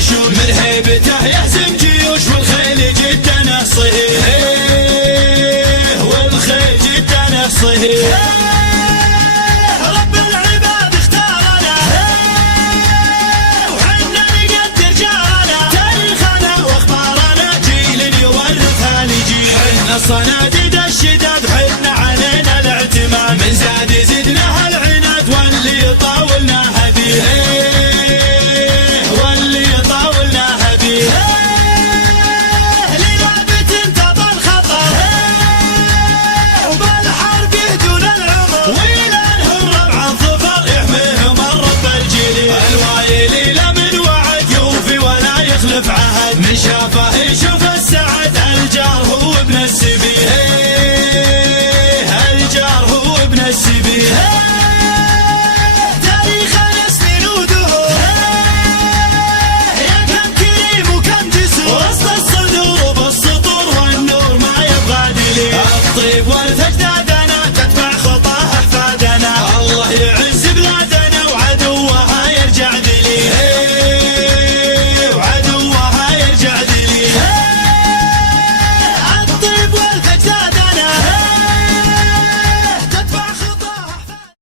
يشوف من هيبته يهزم جيوش والخيل جدا صهيل والخيل جدا صهيل. رب العباد اختارنا وحنا نقدر جارنا تاريخنا واخبارنا جيل يورثها لجيل. حنا صناديد الشداد حنا علينا الاعتماد من زاد زدنا هالعناد واللي طاولنا هديه واللي طاولنا هديه. للعبة انتظى الخطر وبالحرب يهدون العمر ويلانهم ربع الظفر يحميهم الرب الجليل. الوايلي لا من وعد يوفي ولا يخلف عهد من شافه يشوف السعد. الجار هو ابن السبيل الجار هو ابن السبيل.